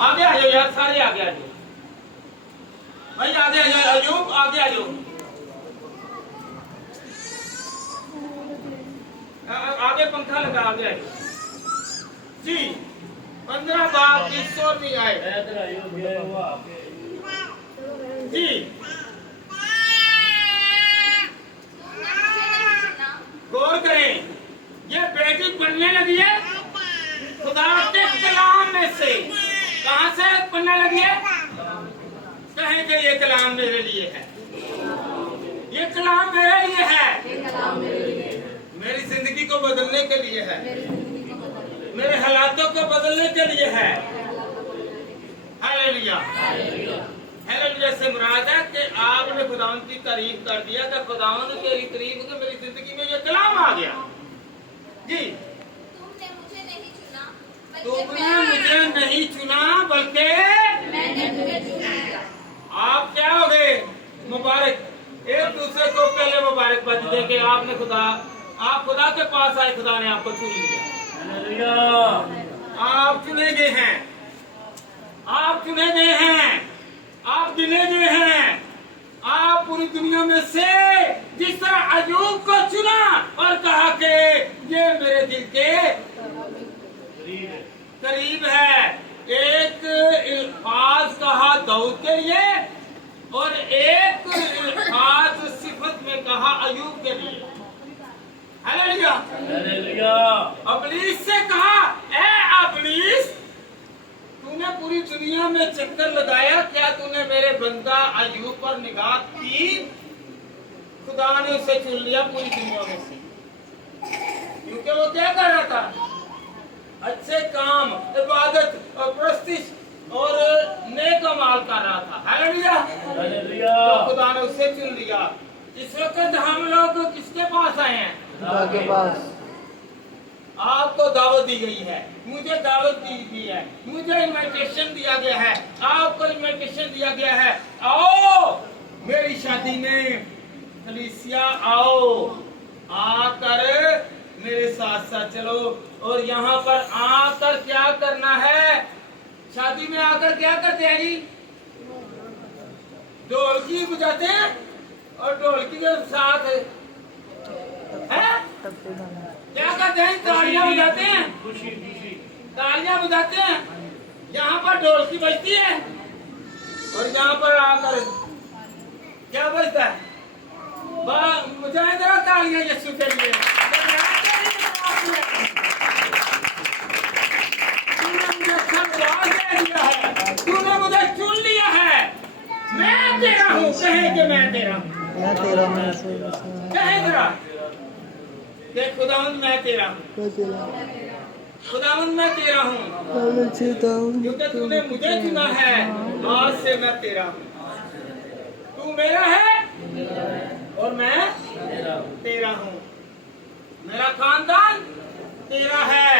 आगे आ जाओ यार, सारे आगे आ जाओ भाई, आगे आ जाओ अयूब, आगे आ जाओ। आगे पंखा लगा, आगे आ जाओ जी। 15 बार 300 भी आए जी। गौर करें, ये बेटी पढ़ने लगी है खुदा के कलाम में से। कहां से पढ़ने लगी है? कहें कि ये कलाम मेरे लिए है, ये कलाम मेरे लिए है, मेरी जिंदगी को बदलने के लिए है, मेरे हालातों को बदलने के लिए है। हालेलुया, हालेलुया से मुराद है कि आपने खुदावंद की तारीफ कर दिया कि खुदावंद तेरी तारीफ के मेरी जिंदगी में ये कलाम आ गया जी। तुमने मुझे नहीं चुना बल्कि मैंने तुझे चुना। आप क्या हो गए? मुबारक। एक दूसरे को पहले मुबारकबाद दे के आपने आप खुदा के पास आए, खुदा ने आपको चुन लिया। आप चुने गए हैं, आप चुने गए हैं, आप गिने गए हैं। आप पूरी दुनिया में से जिस तरह अयूब को चुना और कहा कि ये मेरे दिल के करीब है। एक अल्फाज कहा दाऊद के लिए और एक अल्फाज सिफत में कहा अयूब के लिए। Hallelujah, hallelujah. अबलीस से कहा, ए अबलीस, तूने पूरी दुनिया में चक्कर लगाया, क्या तूने मेरे बंदा अयूब पर निगाह की? खुदा ने उसे चुन लिया पूरी दुनिया में से, क्योंकि वो क्या कर रहा था? अच्छे काम, इबादत और प्रस्तिश और नेक अमाल कर रहा था। Hallelujah, hallelujah. तो खुदा ने उसे चुन लिया। इस वक्त हम लोग किसके पास आए हैं? खुदा के पास। आपको दावत दी गई है, मुझे दावत दी गई है, मुझे इनविटेशन दिया गया है, आपको इनविटेशन दिया गया है। आओ मेरी शादी में कलीसिया, आओ आकर मेरे साथ साथ चलो। और यहाँ पर आकर क्या करना है? शादी में आकर क्या करते हैं जी? ढोलकी बजाते हैं और ढोलकी के साथ है क्या करते हैं? तालियां बजाते हैं, खुशी खुशी तालियां बजाते हैं। यहाँ पर ढोलकी बजती है और यहाँ पर आकर क्या बजता है? मुझे जरा तालियां यीशु के लिए। तूने मुझे चुन लिया है, मैं तेरा हूँ। कहे कि मैं तेरा हूँ, मैं तेरा हूँ। कहे तेरा कि खुदावंद मैं तेरा हूँ, खुदावंद मैं तेरा हूँ, क्योंकि तूने मुझे चुना है। आज से मैं तेरा हूँ, तू मेरा है और मैं तेरा हूँ। मेरा खानदान तेरा है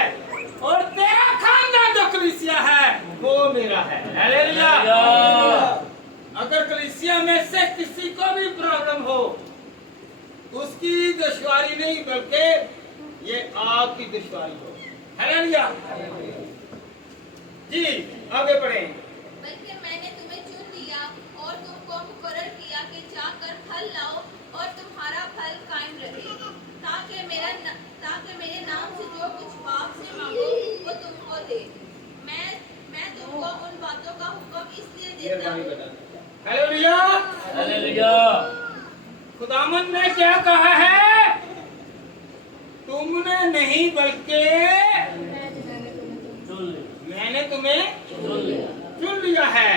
और तेरा खानदान जो कलीसिया है वो मेरा है। हालेलुया। अगर कलीसिया में से किसी को भी प्रॉब्लम हो, उसकी दुश्वारी नहीं बल्कि ये आपकी दुश्वारी हो। हालेलुया जी। आगे बढ़ें। बल्कि मैंने तुम्हें चुन लिया और तुमको मुकर्रर किया कि जाकर फल लाओ और तुम्हारा फल कायम रहे, ताकि मेरे नाम से जो कुछ बाप से मांगो वो तुमको दे। मैं तुमको उन बातों का हुक्म इसलिए देता हूँ। Hallelujah, hallelujah. खुदावंद ने क्या कहा है? तुमने नहीं बल्कि मैंने तुम्हें चुन लिया है।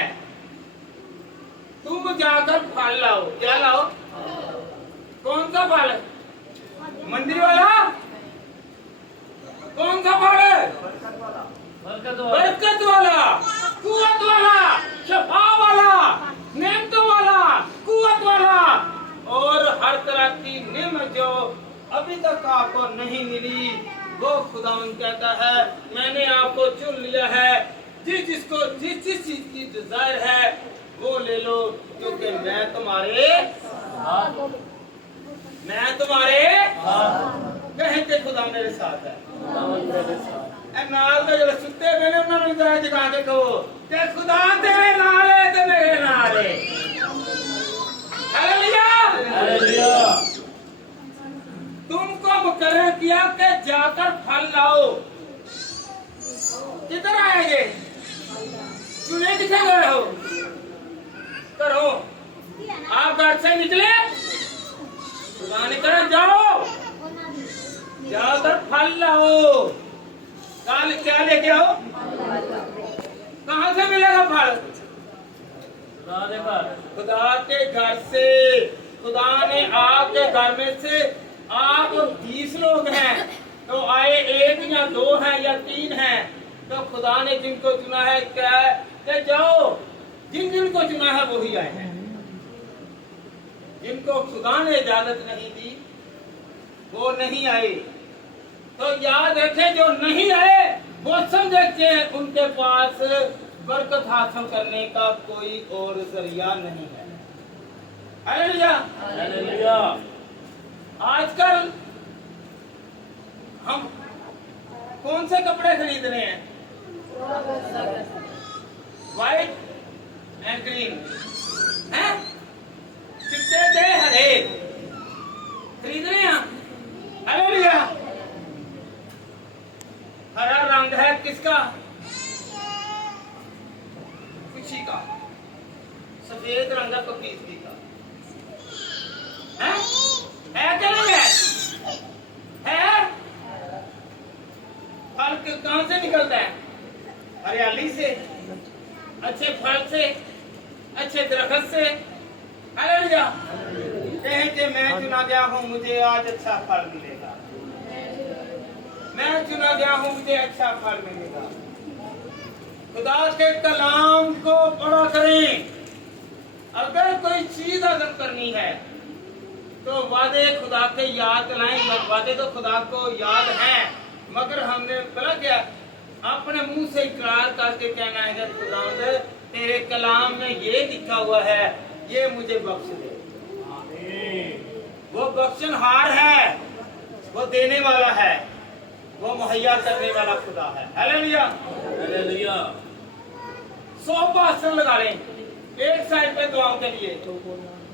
तुम जाकर फल लाओ। क्या लाओ? कौन सा फल? मंदिर वाला? कौन सा फल है? बरकत वाला, कुवत वाला, शफा वाला, नेमतों वाला, कुवत वाला और हर तरह की नेमत जो अभी तक आपको नहीं मिली, वो खुदावंद कहता है मैंने आपको चुन लिया है। जिस चीज की डिजायर है वो ले लो, क्योंकि मैं तुम्हारे कहें कि खुदा मेरे साथ है। ए नाल दे जो सुते पए ने उन्हां नूं जरा जगा के कहो कि खुदा तेरे नाल है ते मेरे नाल है। Hallelujah hallelujah. तुमको मुकर्रर किया कि जाकर फल लाओ। किधर आएंगे? चुने किसे गए हो? करो आप घर से निकले, खुदा ने कहा जाओ जाकर फल लाओ। कल क्या लेके आओ? कहाँ से मिलेगा फल? खुदा के घर से। खुदा ने आपके घर में से आप 20 लोग हैं तो आए 1 या 2 हैं या 3 हैं, तो खुदा ने जिनको चुना है क्या कि जाओ, जिन जिनको चुना है वही आए हैं। जिनको खुदा ने इजाजत नहीं दी वो नहीं आए। तो याद रखें, जो नहीं आए वो समझे कि उनके पास बरकत हासिल करने का कोई और जरिया नहीं है। Hallelujah hallelujah. आजकल हम कौन से कपड़े खरीद रहे हैं? व्हाइट एंड ग्रीन हैं? चिट्टे थे हरे खरीद रहे हैं। हालेलुया। हरा रंग है किसका? खुशी का। सफेद रंग है पकीजगी का। है क्या नहीं है? फल कहां से निकलता है? हरियाली से, अच्छे फल से, अच्छे दरख्त से। हालेलुया। कहें कि मैं चुना गया हूं, मुझे आज अच्छा फल मिलेगा। मैं चुना गया हूं, मुझे अच्छा फल मिलेगा। खुदा के कलाम को पढ़ा करें। अगर कोई चीज अगर करनी है तो वादे खुदा के याद लाएं। वादे तो खुदा को याद हैं, मगर हमने पता क्या अपने मुंह से इकरार करके कहना है कि खुदावंद तेरे कलाम में ये लिखा हुआ है, ये मुझे बख्श दे। वो बख्शनहार है, वो देने वाला है, वो मुहैया करने वाला खुदा है। Hallelujah hallelujah. 100 आसन लगा लें एक साइड पे दुआओं के लिए।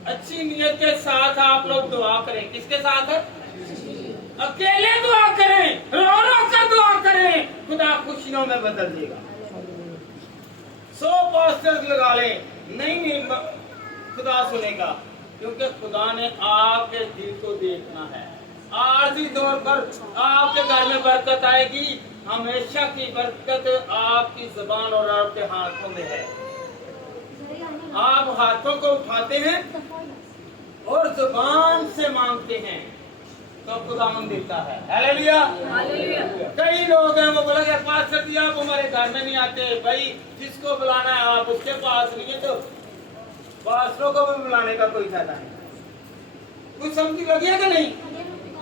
अच्छी नीयत के साथ आप लोग दुआ करें। किसके साथ? अकेले दुआ करें, रो रो कर दुआ करें, खुदा खुशियों में बदल देगा। 100 पास्टर्स लगा लें, नहीं खुदा सुनेगा, क्योंकि खुदा ने आपके दिल को देखना है। आरजी तौर पर आपके घर में बरकत आएगी। हमेशा की बरकत आपकी जुबान और आपके हाथों में है। आप हाथों को उठाते हैं और जुबान से मांगते हैं तो खुदावंद देता है। Hallelujah hallelujah. कई लोग हैं वो बोलेंगे पास्टर जी आप हमारे घर में नहीं आते। भाई जिसको बुलाना है आप उसके पास नहीं है तो पास्टरों को भी बुलाने का कोई फायदा नहीं। कुछ समझ लगी है कि नहीं?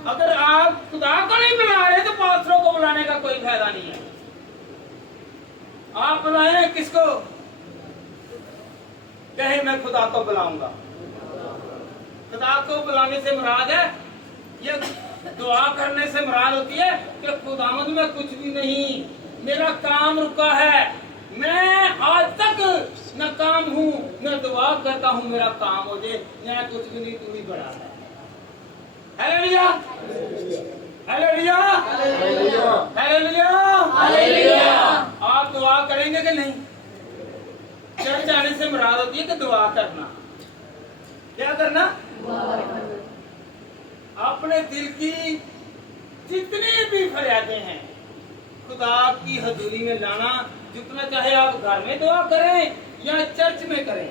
अगर आप खुदा को नहीं बुला रहे तो पास्टरों को बुलाने का कोई फायदा नहीं है। आप बुलाएं किसको? कहे मैं खुदा को बुलाऊंगा। खुदा को बुलाने से मुराद है, ये दुआ करने से मुराद होती है कि खुदावंद में कुछ भी नहीं, मेरा काम रुका है, मैं आज तक न काम हूँ न दुआ करता हूँ, मेरा काम हो जाए, मैं कुछ भी नहीं, तू ही बड़ा है। Hallelujah hallelujah hallelujah hallelujah. आप दुआ करेंगे कि नहीं? चर्च आने से मुराद होती है कि दुआ करना। क्या करना? अपने दिल की जितनी भी फरियादें हैं खुदा की हजूरी में लाना। जितना चाहे आप घर में दुआ करें या चर्च में करें,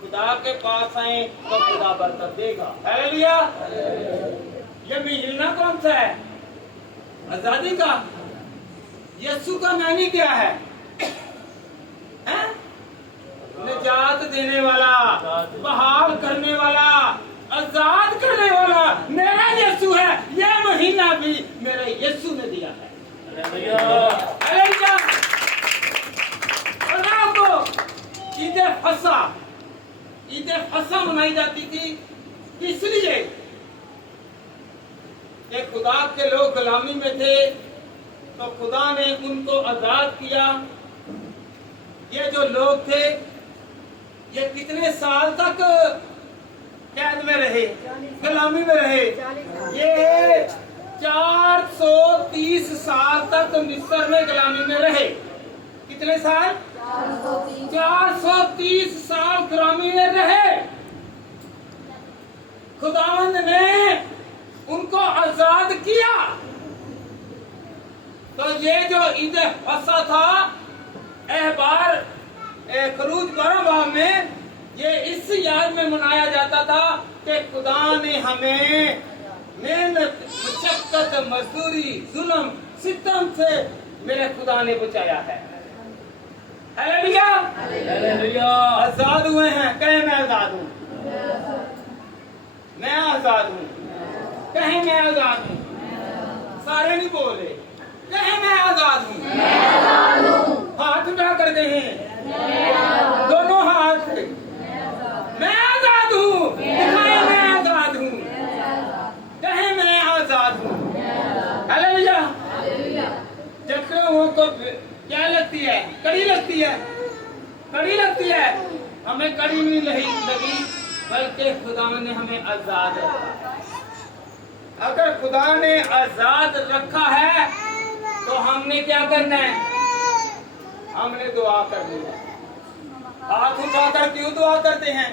खुदा के पास आए तो खुदा बरकत देगा। हालेलुया। ये महीना कौन सा है? आजादी का। यीशु का नानी क्या है? निजात देने वाला, बहाल करने वाला, आजाद करने वाला मेरा यीशु है। यह महीना भी मेरे यीशु ने दिया है। हालेलुया। और आपको ईद फसा मनाई जाती थी इसलिए कि खुदा के लोग गुलामी में थे तो खुदा ने उनको आजाद किया। ये जो लोग थे ये कितने साल तक कैद में रहे, गुलामी में रहे? ये 430 साल तक मिस्र में गुलामी में रहे। कितने साल? 430 साल गुलामी में रहे। खुदावंद ने उनको आजाद किया। तो ये जो ईद फसा था एहबार खरूज बरबाह में, ये इस याद में मनाया जाता था कि खुदा ने हमें मेहनत, मशक्कत, मजदूरी, जुल्म, सितम से मेरे खुदा ने बचाया है। Hallelujah, hallelujah. आजाद हुए हैं, कहे मैं आजाद हूँ, मैं आजाद हूँ, कहे मैं आजाद हूँ। सारे नहीं बोल रहे, कहे मैं आजाद हूँ। हाथ उठा कर कहें, दोनों हाथ, मैं आजाद हूँ, कहे मैं आजाद हूँ, कहे मैं आजाद हूँ। हालेलुया। जख्मों को क्या लगती है? कड़ी लगती है, कड़ी लगती है। हमें कड़ी नहीं लगी, बल्कि खुदा ने हमें आजाद रखा। अगर खुदा ने आजाद रखा है तो हमने क्या करना है? हमने दुआ करनी है। हाथ उठाकर क्यों दुआ करते हैं?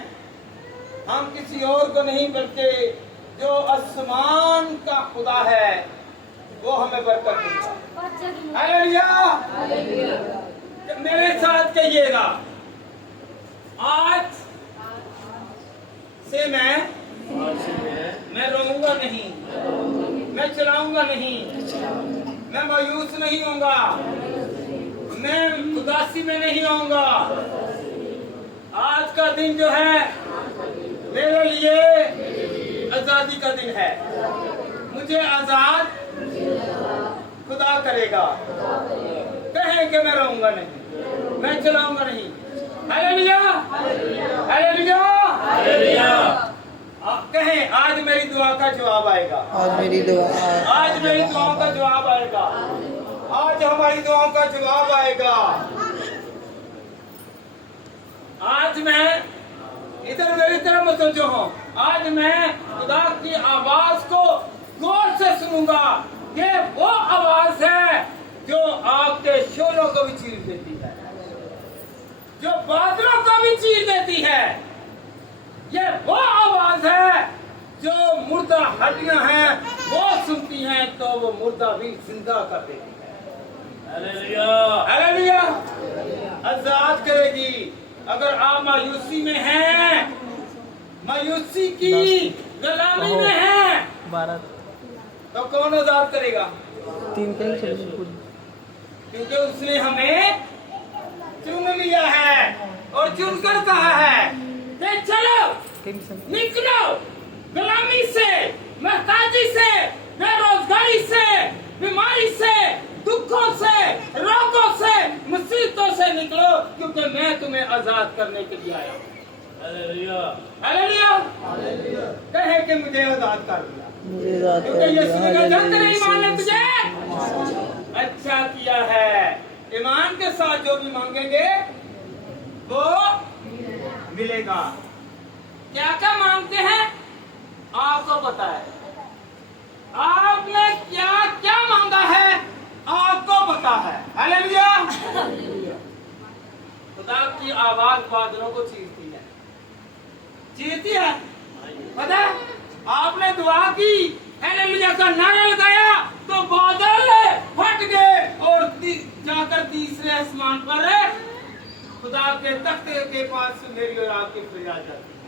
हम किसी और को नहीं, बल्कि जो आसमान का खुदा है वो हमें बरकत देगा। हालेलुया। मेरे साथ कहिएगा, आज से मैं रोऊंगा नहीं, मैं चलाऊंगा नहीं, मैं मायूस नहीं होऊंगा, मैं उदासी में नहीं आऊंगा। आज का दिन जो है मेरे लिए आजादी का दिन है। मुझे आजाद खुदा करेगा। कहें कि मैं रहूंगा नहीं, मैं चलाऊंगा नहीं। Hallelujah, hallelujah, hallelujah. कहें आज मेरी दुआ का जवाब आएगा। आज मेरी दुआओं का जवाब आएगा। आज हमारी दुआओं का जवाब आएगा। आज मैं इधर मेरी तरफ मत समझो हूँ। आज मैं खुदा की आवाज को गौर से सुनूंगा। ये वो आवाज है जो आपके शोलों को भी चीर देती है, जो बादलों को भी चीर देती है। ये वो आवाज है जो मुर्दा हड्डियां हैं वो सुनती हैं तो वो मुर्दा भी जिंदा कर देती है। Hallelujah, hallelujah. आजाद करेगी। अगर आप मायूसी में हैं, मायूसी की गुलामी में हैं, तो कौन आजाद करेगा? क्योंकि उसने हमें चुन लिया है और चुनकर कहा है कि चलो निकलो गुलामी से, महताजी से, बेरोजगारी से, बीमारी से, दुखों से, रोगों से, मुसीबतों से निकलो, क्योंकि मैं तुम्हें आजाद करने के लिए आया हूँ। Hallelujah, hallelujah. कहे कि मुझे आजाद कर दिया, क्योंकि यीशु ने जानते नहीं माने तुझे अच्छा किया है। ईमान के साथ जो भी मांगेंगे वो मिलेगा। क्या क्या मांगते हैं आपको पता है? आपने क्या क्या मांगा है आपको पता है। हालेलुया। खुदा की आवाज बादलों को चीरती है, चीरती है। पता है? आपने दुआ की, हालेलुया का नारा लगाया तो बादल फट गए और जाकर तीसरे आसमान पर खुदा के तख्ते के पास मेरी और आपकी फरियाद जाती है,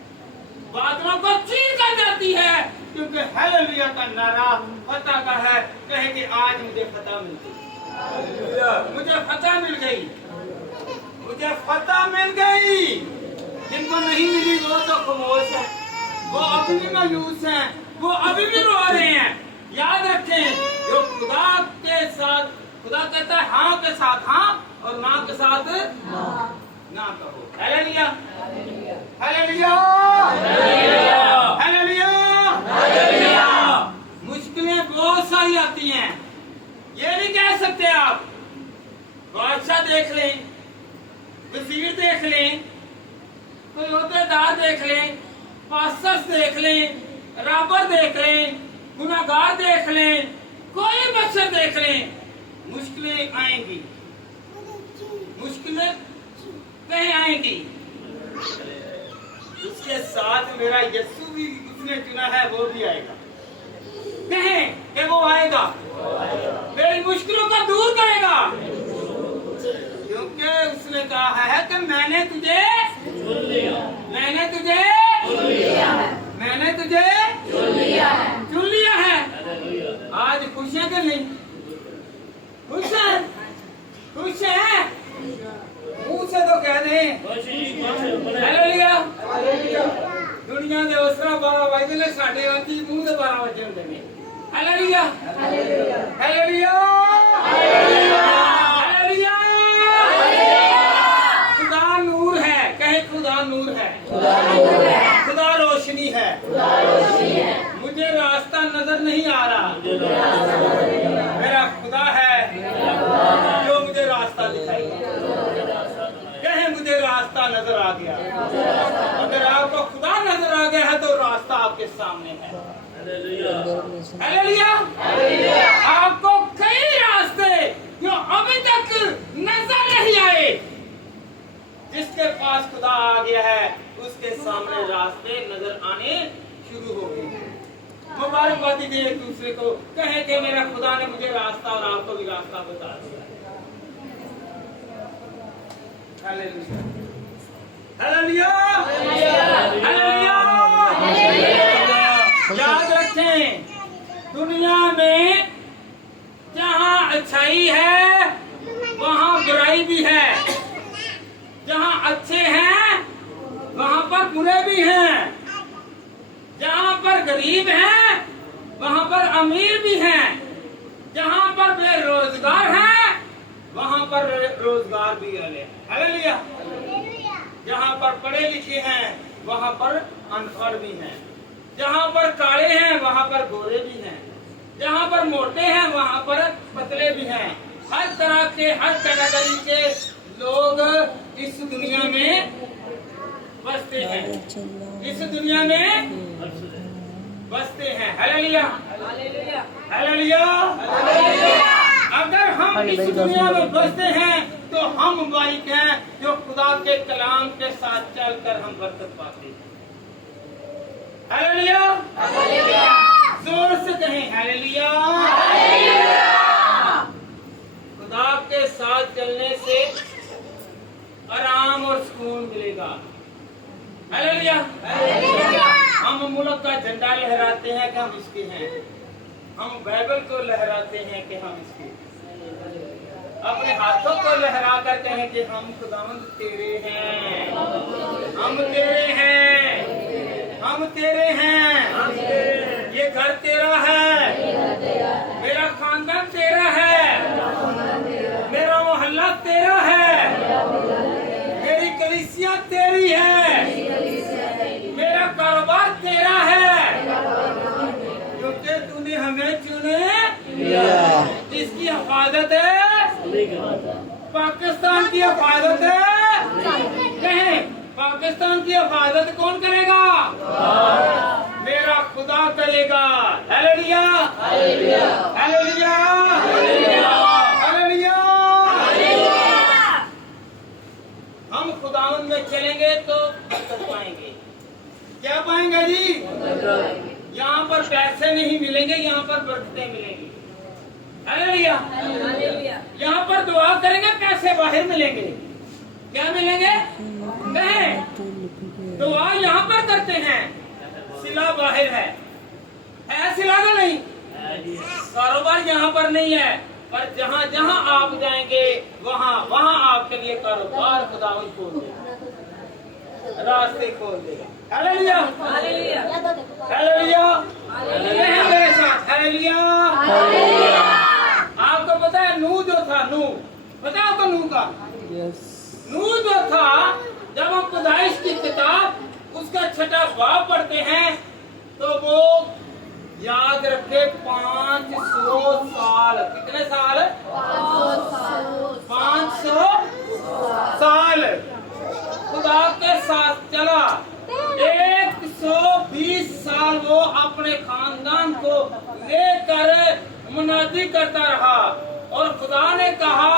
बादलों को चीर कर जाती है, क्योंकि हालेलुया का नारा फतह का है। कहे कि आज मुझे फतह मिल गई, मुझे फतह मिल गई, मुझे फतह मिल गई। जिनको नहीं मिली वो तो खामोश है, वो अभी भी मायूस हैं, वो अभी भी रो रहे हैं। याद रखें, जो खुदा के साथ, खुदा कहता है हाँ के साथ हाँ और ना के साथ ना कहो। Hallelujah, hallelujah, hallelujah, hallelujah. मुश्किलें बहुत सारी आती हैं, ये नहीं कह सकते आप। बादशाह देख लें, वजीर देख लें, कोई ओहदेदार देख लें, पास्टर्स देख लें, राबर देख लें, गुनाहगार देख लें, कोई बच्चा देख लें, मुश्किलें आएंगी। मुश्किलें कहीं आएंगी, उसके साथ मेरा यीशु भी उसने चुना है, वो भी आएगा। कहें कि वो आएगा, मेरी मुश्किलों को दूर करेगा, क्योंकि उसने कहा है कि मैंने तुझे चुन लिया, मैंने तुझे चुन लिया है, मैंने तुझे चुन लिया है, चुन लिया है। आज खुश है कि नहीं? खुश है, खुश है, मुंह से तो कह दें हालेलुया। दुनिया के उसरा 12 बजे ने साढ़े आती मुंह से 12 बजे होते हैं। Hallelujah, hallelujah, hallelujah. खुदा नूर है, कहे खुदा नूर है, खुदा रोशनी है। मुझे रास्ता नजर नहीं आ रहा, मेरा खुदा है जो मुझे रास्ता दिखाएगा। कहे मुझे रास्ता नजर आ गया। अगर आपको खुदा नजर आ गया है तो रास्ता आपके सामने है। हालेलुया। आपको कई रास्ते जो अभी तक नजर नहीं आए, जिसके पास खुदा आ गया है उसके सामने रास्ते नजर आने शुरू हो गए। मुबारकबादी दे एक दूसरे को, कहे कि मेरा खुदा ने मुझे रास्ता और आपको भी रास्ता बता दिया। Hallelujah, hallelujah, hallelujah. याद रखें, दुनिया में जहाँ अच्छाई है वहाँ बुराई भी है, जहाँ अच्छे हैं वहाँ पर बुरे भी हैं, जहाँ पर गरीब हैं वहाँ पर अमीर भी हैं, जहाँ पर बेरोजगार हैं वहाँ पर रोजगार भी है। हालेलुया। जहाँ पर पढ़े लिखे हैं वहाँ पर अनपढ़ भी हैं, जहाँ पर काले हैं वहाँ पर गोरे भी हैं, जहाँ पर मोटे हैं वहाँ पर पतले भी हैं। हर तरह के, हर कैटेगरी के लोग इस दुनिया में बसते हैं, इस दुनिया में बसते हैं। Hallelujah, hallelujah. अगर हम इस दुनिया में बसते हैं तो हम मुबारक हैं जो खुदा के कलाम के साथ चलकर हम बरकत पाते हैं। हालेलुया, जोर से कहें हालेलुया। खुदा के साथ चलने से आराम और सुकून मिलेगा। हालेलुया। हम मुल्क का झंडा लहराते हैं कि हम इसके हैं, हम बाइबल को लहराते हैं कि हम इसके, अपने हाथों को लहरा कर कहें कि हम खुदावंद तेरे हैं, हम तेरे हैं, हम तेरे हैं। ये घर तेरा है, मेरा खानदान तेरा है, मेरा मोहल्ला तेरा है, मेरी कलीसिया तेरी है, मेरा कारोबार तेरा है, क्योंकि तूने हमें चुने। इसकी हिफाजत है, पाकिस्तान की हिफाजत है। कहें पाकिस्तान की हिफाजत कौन करेगा? मेरा खुदा करेगा। Hallelujah, hallelujah, hallelujah, hallelujah. हम खुदावंद में चलेंगे तो बरकत पाएंगे। क्या पाएंगे जी? यहाँ पर पैसे नहीं मिलेंगे, यहाँ पर बरकतें मिलेंगी। हालेलुया। यहाँ पर दुआ करेंगे पैसे बाहर मिलेंगे। क्या मिलेंगे? नहीं, दुआ यहाँ पर करते हैं, सिला बाहर है सिला तो नहीं। कारोबार यहाँ पर नहीं है, पर जहाँ जहाँ आप जाएंगे वहाँ वहाँ आपके लिए कारोबार खुदावंद खोल देगा, रास्ते खोल देगा। हालेलुया, हालेलुया, हालेलुया, हालेलुया मेरे साथ। हालेलुया। आपको पता है नूह जो था, नूह पता है आपको नूह का? नूह जो था, जब हम पैदाइश की किताब उसका 6वां बाब पढ़ते हैं तो वो याद रखे 500 साल, कितने साल? 500 साल खुदा के साथ चला। 120 साल वो अपने खानदान को लेकर मुनादी करता रहा और खुदा ने कहा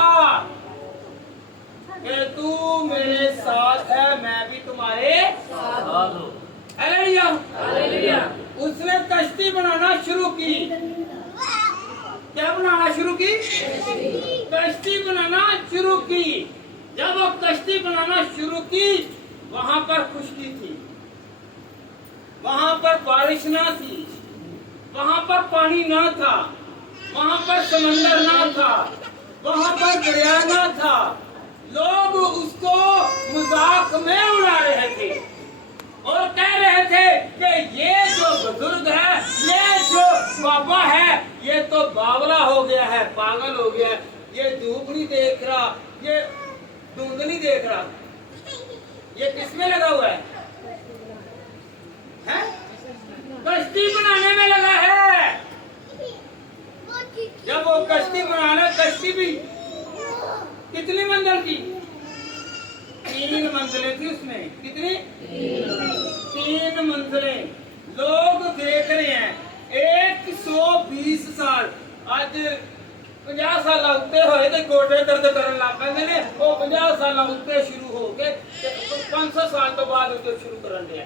कि तू मेरे साथ है, मैं भी तुम्हारे साथ हूं। हालेलुया। उसने कश्ती बनाना शुरू की। क्या बनाना शुरू की? कश्ती बनाना शुरू की। जब वो कश्ती बनाना शुरू की, वहां पर खुशकी थी, वहां पर बारिश ना थी, वहां पर पानी ना था, वहां पर समंदर ना था, वहां पर दरिया ना था। लोग उसको मजाक में उड़ा रहे थे और कह रहे थे कि ये जो बुजुर्ग है, ये जो बाबा है, ये तो बावला हो गया है, पागल हो गया है, ये धूप नहीं देख रहा, ये धुंध नहीं देख रहा, ये किसमें लगा हुआ है? हैं? कश्ती बनाने में लगा है। जब वो कश्ती बनाना, कश्ती भी कितनी मंजिल की? 3 मंजिलें थी उसमें। कितनी? 3 मंजिलें। लोग देख रहे हैं। 120 साल। आज 50 साल उत्ते होए तो गोडे दर्द करन लग पैंदे ने। वो 50 साल उत्ते शुरू हो के 500 साल तो बाद उत्ते शुरू करन दिया।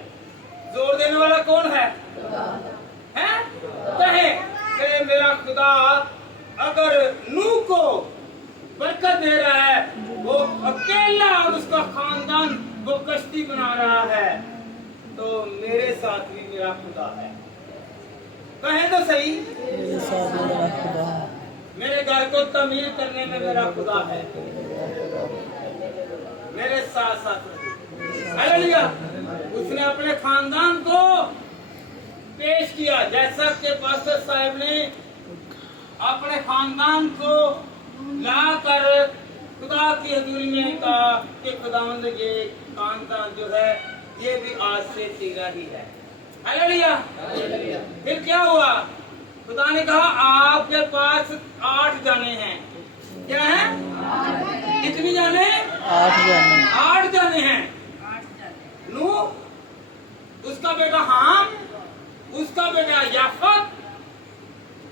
जोर देने वाला कौन है? हैं? कहे कि मेरा खुदा अगर नूह को बरकत दे रहा है, वो अकेला और उसका खानदान वो कश्ती बना रहा है, तो मेरे साथ भी मेरा खुदा है। कहे तो सही, मेरे साथ मेरा खुदा है। मेरे घर को तमीर करने में मेरा खुदा है, मेरे साथ साथ। हालेलुया। उसने अपने खानदान को पेश किया, जैसा कि पास्टर साहब ने अपने खानदान को लाकर खुदा की हजूरी में कहा कि खुदावंद ये खानदान जो है ये भी आज से तेरा ही है। हालेलुया। फिर क्या हुआ? खुदा ने कहा आपके पास 8 जाने हैं। क्या है? कितनी जाने? 8 जाने। 8 जाने हैं। नूह, उसका बेटा हाम, उसका बेटा याफत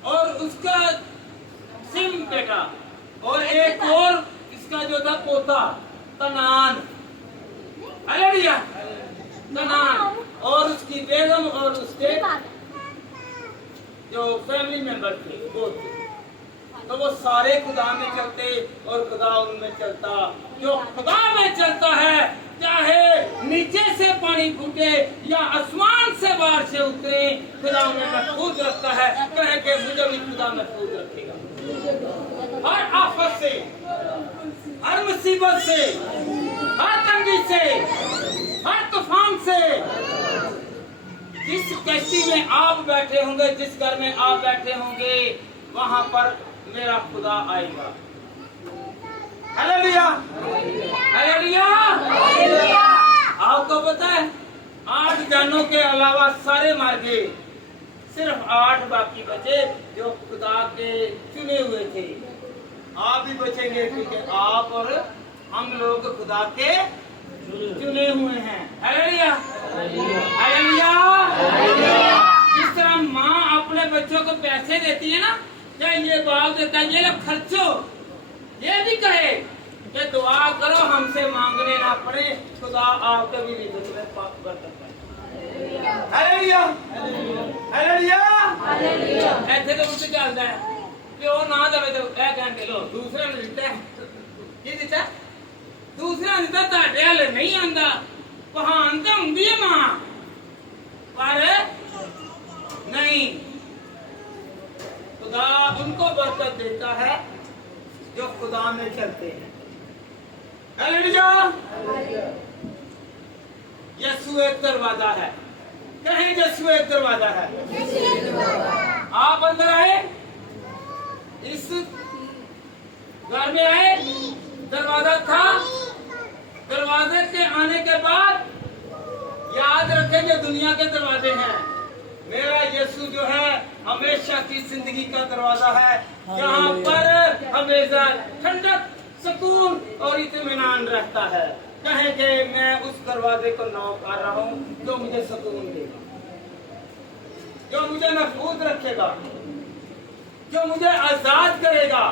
और उसका सिम बेटा, और एक और इसका जो था पोता कनान। हालेलुया। कनान और उसकी बेगम और उसके जो फैमिली मेंबर थे वो थे। तो वो सारे खुदा में चलते और खुदा उनमें चलता। जो खुदा में चलता है, चाहे नीचे से पानी फूटे या आसमान से बारिश से उतरे, खुदा उन्हें महफूज रखता है। कहे कि मुझे भी खुदा महफूज रखेगा हर आफत से, हर मुसीबत से, हर तंगी से, हर तूफान से। जिस कश्ती में आप बैठे होंगे, जिस घर में आप बैठे होंगे, वहां पर मेरा खुदा आएगा। हालेलुया। हालेलुया। आपको पता है 8 जानों के अलावा सारे मर गए, सिर्फ 8 बाकी बचे जो खुदा के चुने हुए थे। आप भी बचेंगे क्योंकि आप और हम लोग खुदा के चुने हुए हैं। हालेलुया। हालेलुया। जिस तरह माँ अपने बच्चों को पैसे देती है ना, क्या ये बाप देता है ये लोग खर्चो, ये भी कहे कि दुआ करो हमसे मांगने ना पड़े, खुदा आपके भी रिज़्क़ में बरकत करे। हालेलुया। हालेलुया। ऐसे तो उसे चलता है कि वो ना दे तो क्या कहते लो दूसरे ने दिता है। ये दिता दूसरा ने दिता ताड़े वाले नहीं आंदा, कहान तो होंगी है मां पर नहीं। खुदा उनको बरकत देता है जो खुदा में चलते हैं। हालेलुया। यीशु एक दरवाजा है। कहीं यीशु एक दरवाजा है। आप अंदर आए, इस घर में आए, दरवाजा था। दरवाजे के आने के बाद याद रखें कि दुनिया के दरवाजे हैं। मेरा यीशु जो है हमेशा की जिंदगी का दरवाजा है। यहाँ पर हमेशा ठंडक, सुकून और इत्मीनान रहता है। कहें कि मैं उस दरवाजे को नॉक कर रहा हूँ जो मुझे सुकून देगा, जो मुझे महफूज रखेगा, जो मुझे आजाद करेगा।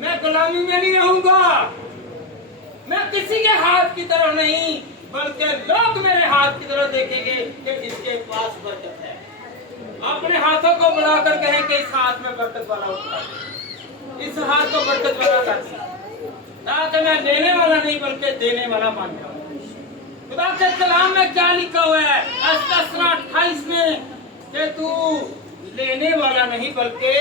मैं गुलामी में नहीं रहूंगा। मैं किसी के हाथ की तरफ नहीं, बल्कि लोग मेरे हाथ की तरफ देखेंगे कि इसके पास बरकत है। अपने हाथों को बढ़ाकर कहें कि इस हाथ में बरकत वाला होता है, इस हाथ को बरकत वाला करती, ताकि मैं लेने वाला नहीं बल्कि देने वाला बन जाऊं। खुदा के कलाम में क्या लिखा हुआ है इस्तिस्ना 28 में कि तू लेने वाला नहीं बल्कि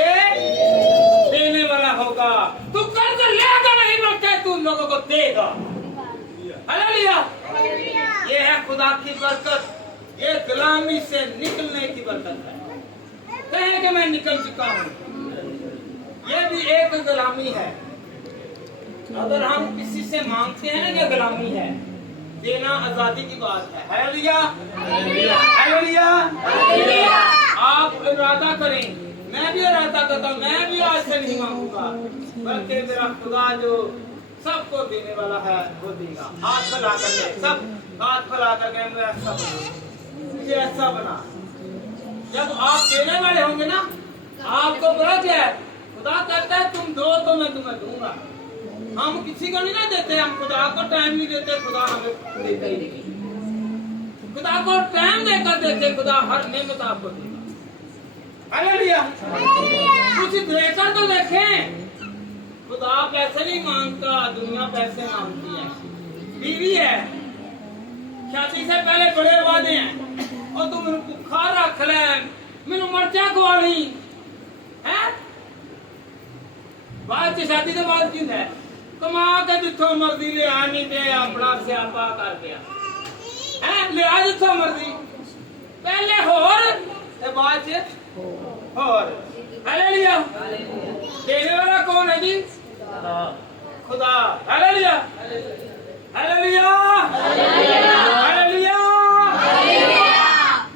देने वाला होगा। तू कर्ज लेगा नहीं बल्कि तू लोगों को देगा। हालेलुया। ये है खुदा की बरकत, ये गुलामी से निकलने की बरकत है। कहें कि मैं निकल चुका हूँ, ये भी एक गुलामी है। अगर हम किसी से मांगते हैं ना, ये गुलामी है। देना आजादी की बात है। Hallelujah, hallelujah, hallelujah. आप इरादा करें, मैं भी इरादा करता हूँ, मैं भी आज से नहीं मांगूंगा, बल्कि मेरा खुदा जो सबको देने वाला है वो देगा। हाथ फैला करके, सब हाथ फैला करके मुझे ऐसा बना। जब आप देने वाले होंगे ना, आपको पता क्या है, खुदा कहता है तुम दो तो मैं तुम्हें दूंगा। हम किसी को नहीं ना देते, हम खुदा को टाइम नहीं देते, खुदा हमें देता ही नहीं। खुदा को टाइम देकर देते, खुदा हर नेमत आपको देगा। हालेलुया। कुछ देकर तो देखें। खुदा पैसे नहीं मांगता, दुनिया पैसे मांगती है। बीवी है, शादी से पहले बड़े वादे हैं, और तुम भूखा रख ले, मैनू मर्चा खवानी है। बाद शादी के बाद की है कमा के जिथों मर्जी ले आनी ते अपना स्यापा कर दिया है। लिया जिथों मर्जी, पहले होर ते बाद च होर। हालेलुया। देने वाला कौन है जी? खुदा। Hallelujah, hallelujah, hallelujah.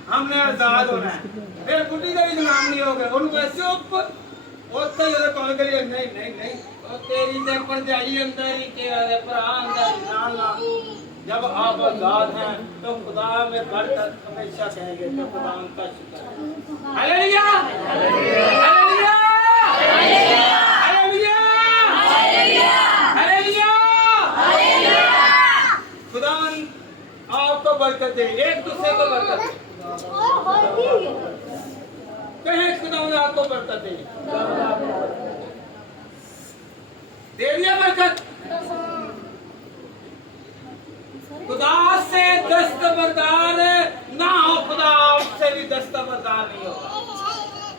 हमने आजाद होना है। फिर बुढ़ी का भी गुलाम नहीं हो गए। उनको ऐसे ऊपर उत्थे जदों कॉल करिए, नहीं नहीं नहीं, और तेरी ते भरजाई अंदर ही के भरा अंदर ना ना। जब आप आजाद हैं तो खुदा में बरकत हमेशा कहेंगे तो खुदा उनका शुक्र है। Hallelujah, hallelujah, hallelujah, hallelujah, hallelujah. खुदा आपको बरकत दे, एक दूसरे को बरकत दे। कहें खुदा आपको बरकत दे, दे दिया बरकत। खुदा से दस्तबरदार ना हो, खुदा आपसे भी दस्तबरदार नहीं होगा।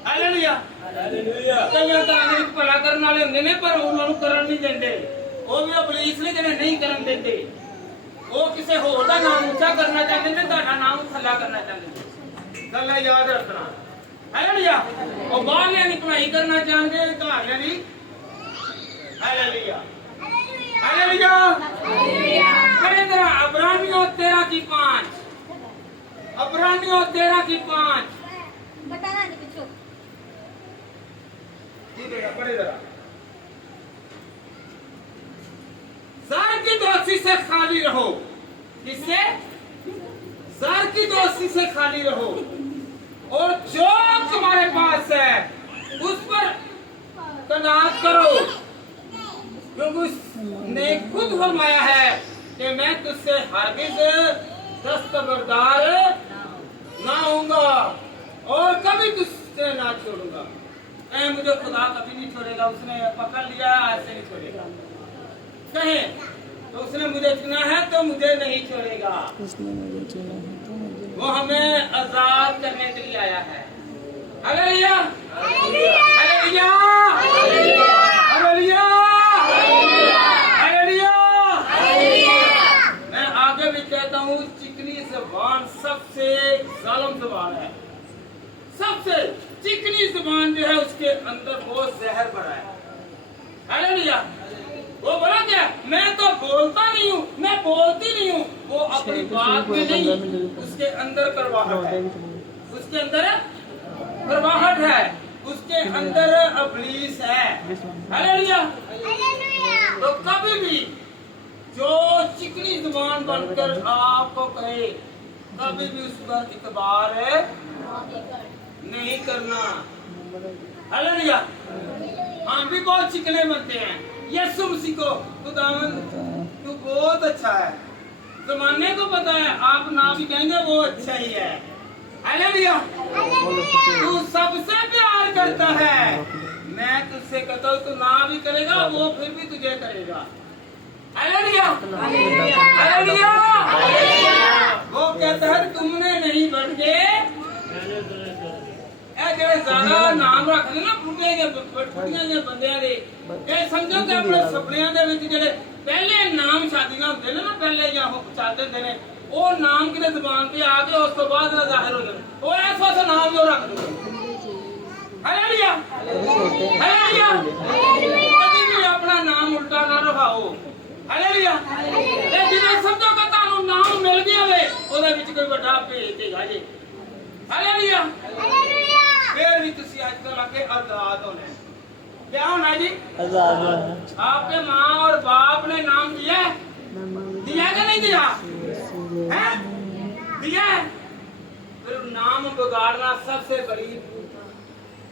Hallelujah, hallelujah. कई तरह भला करने वाले होंगे ने, पर उन्होंने करन नहीं देंगे। वो भी पुलिस ने जिन्हें नहीं करन देते, वो किसी होर दा नाम ऊंचा करना चाहते हैं, ਤੁਹਾਡਾ नाम थल्ला करना चाहते हैं। गल याद रखना। हालेलुया। और बाहर नहीं पढ़ाई करना चाहते, घर नहीं। Hallelujah, hallelujah, hallelujah. अब्रानियों 13:5, अब्रानियों 13:5। बताना नहीं पूछो। जी बेटा पढ़े जरा। ज़र की दोस्ती से खाली रहो। किससे? ज़र की दोस्ती से खाली रहो, और जो तुम्हारे पास है उस पर कनात करो, क्योंकि उसने खुद फरमाया है कि मैं तुझसे हरगिज़ दस्तबरदार ना होऊंगा और कभी तुझसे ना छोड़ूंगा। मुझे खुदा कभी नहीं छोड़ेगा। उसने पकड़ लिया, ऐसे नहीं छोड़ेगा। कहे तो उसने मुझे चुना है तो मुझे नहीं छोड़ेगा। वो हमें आजाद करने के लिए आया है। Hallelujah, hallelujah, hallelujah, hallelujah. मैं आगे भी कहता हूँ, चिकनी ज़बान सबसे जालिम ज़बान है। सबसे चिकनी ज़बान जो है उसके अंदर बहुत जहर भरा है। हालेलुया। वो बोला क्या? मैं तो बोलता नहीं हूँ, मैं बोलती नहीं हूँ। वो अपनी बात में नहीं, उसके अंदर करवाहट है, उसके अंदर प्रवाहट है, उसके अंदर अबलीस है। हालेलुया। तो कभी भी जो चिकनी जुबान बनकर आपको कहे, कभी भी उस पर इतबार नहीं करना। हालेलुया। हम भी बहुत चिकने बनते हैं। यीशु मसीह को खुदावंद तू बहुत अच्छा है, जमाने को पता है, आप ना भी कहेंगे वो अच्छा ही है। हालेलुया। तू सबसे प्यार करता है। मैं तुझसे कहता हूँ, तू ना भी करेगा वो फिर भी तुझे करेगा। हालेलुया। हालेलुया। वो कहता है तुमने नहीं बढ़ के ज्यादा नाम रख देना बुढ़िया के बंदियां दे। ये समझो कि अपने सपनियां दे विच जेड़े पहले नाम शादी ना होंदे ने ना, पहले या हो चलदे होंदे ने, ओ नाम किते जुबान पे आके उस तो बाद ना जाहिर हो जाए, ओ ऐसा नाम जो रख दो। हालेलुया। हालेलुया। कभी भी अपना नाम उल्टा ना रखाओ। हालेलुया। ते जिन्हें समझो कि तानू नाम मिल गया वे, ओदे विच कोई बड़ा भेद देगा जी। हालेलुया। फिर भी तुसी आजकल आके आजाद होने, क्या होना जी? आजाद होना। आपके माँ और बाप ने नाम दिया दिया कि नहीं दिया? है दिया। फिर नाम बिगाड़ना सबसे बड़ी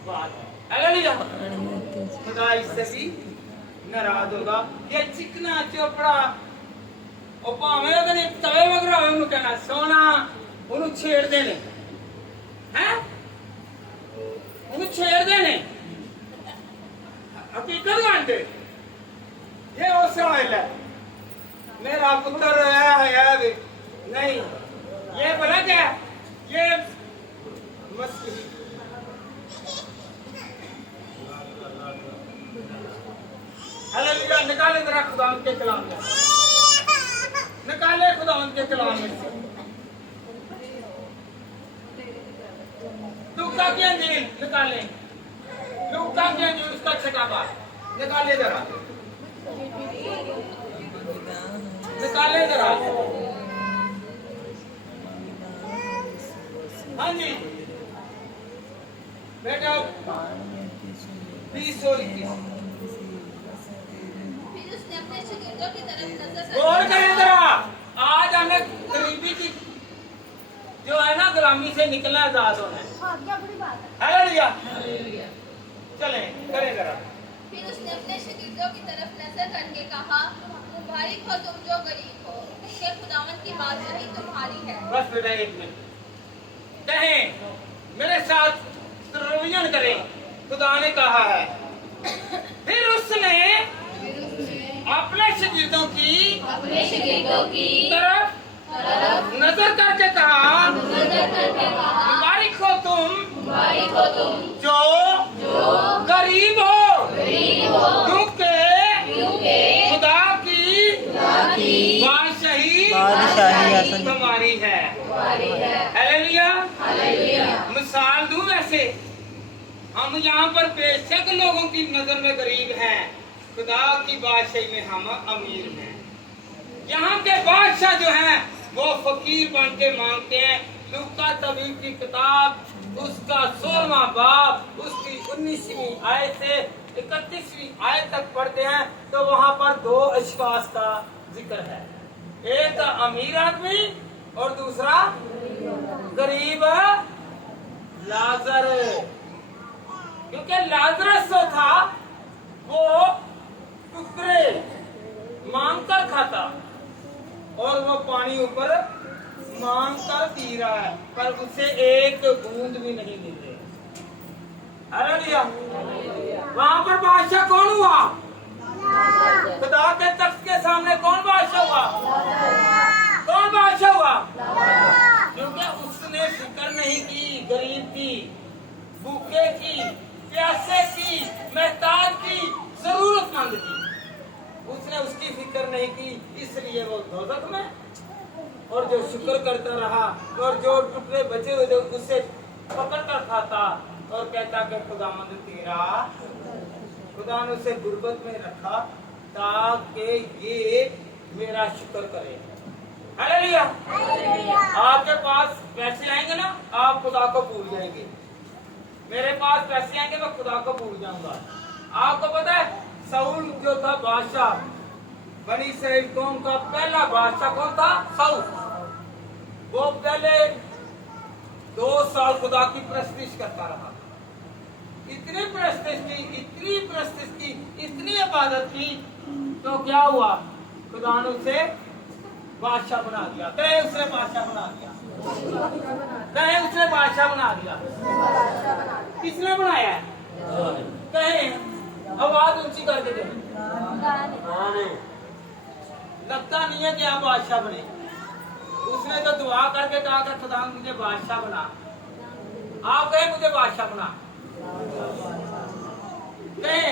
बात है। हालेलुया। खुदा इससे भी नाराज होगा। ये चिकना चोपड़ा और भावे अगर एक तवे वगैरह हो, उन्हें कहना सोना, उन्हें छेड़ देने हैं, उन्हें छेड़ देने हकीकत जानते। ये उस है मेरा पुत्र है भी नहीं, ये बोला क्या, ये मस्ती। हालेलुया। निकाले जरा खुदा के कलाम में, निकाले खुदा के कलाम में से लूका की अंजील निकाले, लूका की अंजील उसका 6वां बाब निकाले जरा, निकाले जरा। हाँ जी बेटा 20 और 21। फिर उसने अपने शागिर्दों की तरफ नजर गौर करें जरा। आज हमें गरीबी की जो है ना, गुलामी से निकलना आजाद होना है। हालेलुया। चले करें जरा। फिर उसने अपने शागिर्दों की तरफ नजर करके कहा, मुबारक हो तुम जो गरीब हो, कि खुदावंद की बादशाही तुम्हारी है। बस बेटा 1 मिनट कहें, मेरे साथ रिवीजन करें। खुदा ने कहा है, फिर उसने अपने शागिर्दों की तरफ नजर करके कहा, मुबारक हो तुम जो गरीब हो, क्योंकि खुदा की बादशाही तुम्हारी है। हालेलुया। मिसाल दूं, वैसे हम यहाँ पर बेशक लोगों की नजर में गरीब हैं, खुदा की बादशाही में हम अमीर हैं। यहाँ के बादशाह जो हैं वो फकीर बन के मांगते हैं। लूका तबीब की किताब उसका 16वां बाब उसकी 19वीं आयत से 31वीं आयत तक पढ़ते हैं तो वहाँ पर 2 अशखास का जिक्र है, एक अमीर आदमी और दूसरा गरीब लाजर। क्योंकि लाजरस जो था वो टुकड़े मांग कर खाता और वो पानी ऊपर मांग कर पी रहा है, पर उसे एक बूंद भी नहीं मिल रही। हालेलुया। वहां पर बादशाह कौन हुआ? खुदा के तख्त के सामने कौन बादशाह हुआ? कौन बादशाह हुआ? क्योंकि उसने फिक्र नहीं की गरीब की, भूखे की, प्यासे की, महताज की, जरूरतमंद की। उसने उसकी फिक्र नहीं की, इसलिए वो दोजख में, और जो शुक्र करता रहा और जो टुकड़े बचे हुए थे उससे पकड़ कर खाता और कहता कि खुदावंद तेरा, खुदा ने उसे गुर्बत में रखा ताकि ये मेरा शुक्र करे। हालेलुया। आपके पास पैसे आएंगे ना, आप खुदा को भूल जाएंगे। मेरे पास पैसे आएंगे मैं खुदा को भूल जाऊंगा। आपको पता है साउल जो था बादशाह, बनी इस्राएल कौम का पहला बादशाह कौन था? साउल। वो पहले 2 साल खुदा की प्रस्तिश करता रहा। इतनी प्रस्तिश की, इतनी प्रस्तिश की, इतनी इबादत की, तो क्या हुआ? खुदा ने उसे बादशाह बना दिया। कहे उसने बादशाह बना दिया, कहे उसने बादशाह बना दिया। किसने बनाया है? कहे आवाज ऊंची करके दे। लगता नहीं है कि आप बादशाह बने। उसने तो दुआ करके कहा कि खुदा मुझे बादशाह बना। आप कहे मुझे बादशाह बना। कहे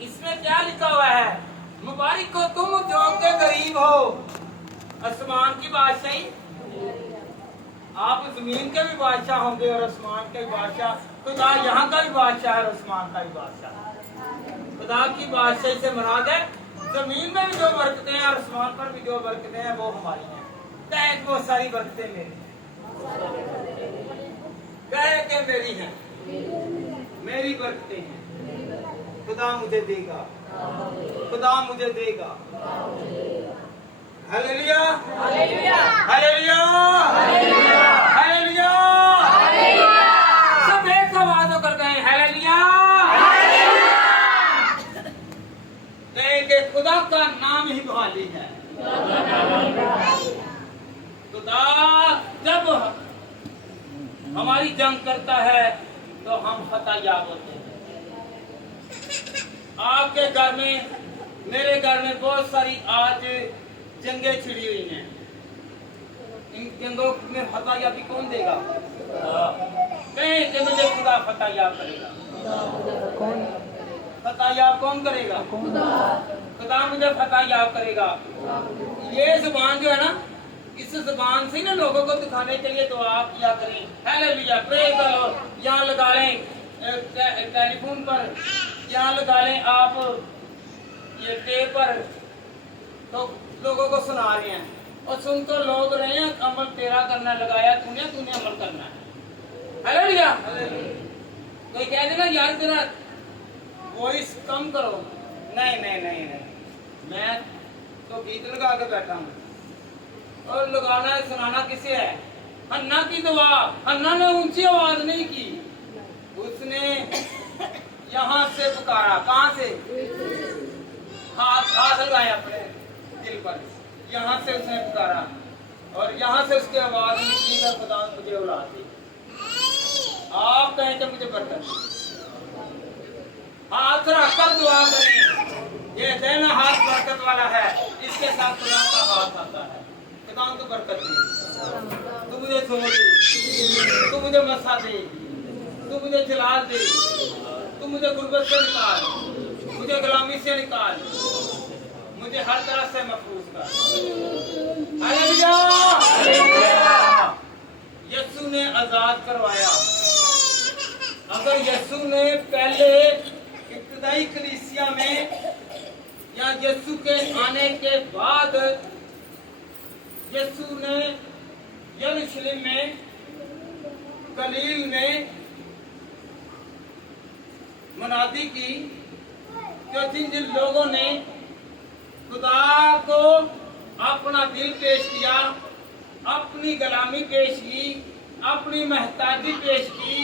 इसमें क्या लिखा हुआ है? मुबारक हो तुम जो के गरीब हो, आसमान की बादशाही। आप जमीन के भी बादशाह होंगे और आसमान के भी बादशाह। खुदा यहाँ का भी बादशाह है और आसमान का भी बादशाह। खुदा की बादशाही से मुराद है जमीन में भी जो बरकतें हैं और आसमान पर भी जो बरकतें हैं वो हमारी हैं। कहे वो सारी बरकतें मेरी हैं। कहे के मेरी हैं, मेरी बरकतें हैं। खुदा मुझे देगा, खुदा मुझे देगा। Hallelujah, hallelujah, hallelujah, hallelujah. सब एक आवाज होकर कहें हालेलुया। कहें कि खुदा का नाम ही भाली है। खुदा जब हमारी जंग करता है तो हम फतेहयाब होते हैं। आपके घर में, मेरे घर में बहुत सारी आज जंगें छिड़ी हुई हैं। इन जंगों में फतेहयाबी कौन देगा? कहें कि मुझे खुदा फतेहयाब करेगा। फतेहयाब कौन करेगा? खुदा मुझे फतेहयाब करेगा। ये जुबान जो है ना, इस जुबान से ना लोगों को दिखाने के लिए दुआ किया करें। Hallelujah, praise the Lord. यहाँ लगा लें टेलीफोन पर, यहाँ लगा लें आप ये टेप पर, तो लोगों को सुना रहे हैं और सुन तो लोग रहे हैं। अमल तेरा करना लगाया तूने, तूने अमल करना है। हालेलुया। कोई कह देना यार तेरा वॉइस कम करो। नहीं नहीं नहीं नहीं, मैं तो गीत लगा के बैठा हूँ। और लगाना है, सुनाना किसे है? हन्ना की दुआ। हन्ना ने ऊंची आवाज नहीं की, उसने यहाँ से पुकारा। कहाँ से? हाथ लगाए अपने दिल पर, यहाँ से उसने पुकारा और यहाँ से उसकी आवाज निकली कि खुदा मुझे औलाद दे। आप कहें कि मुझे बरकत। हाथ रखकर दुआ करें। ये देना हाथ बरकत वाला है, इसके साथ खुदा का हाथ आता है। खुदा को बरकत दे, तू मुझे छोड़ दे, तू मुझे मसा दे, तू मुझे जलाल दे, तू मुझे गुर्बत से निकाल, मुझे गुलामी से निकाल, मुझे हर तरह से महफूज कर। हालेलुया, यीशु ने आजाद करवाया। अगर यीशु ने पहले इब्तिदाई कलीसिया में या यीशु के आने के बाद यीशु ने यरूशलेम में, गलील में मनादी की, तो जिन जिन लोगों ने खुदा को अपना दिल पेश किया, अपनी गुलामी पेश की, अपनी महताजी पेश की,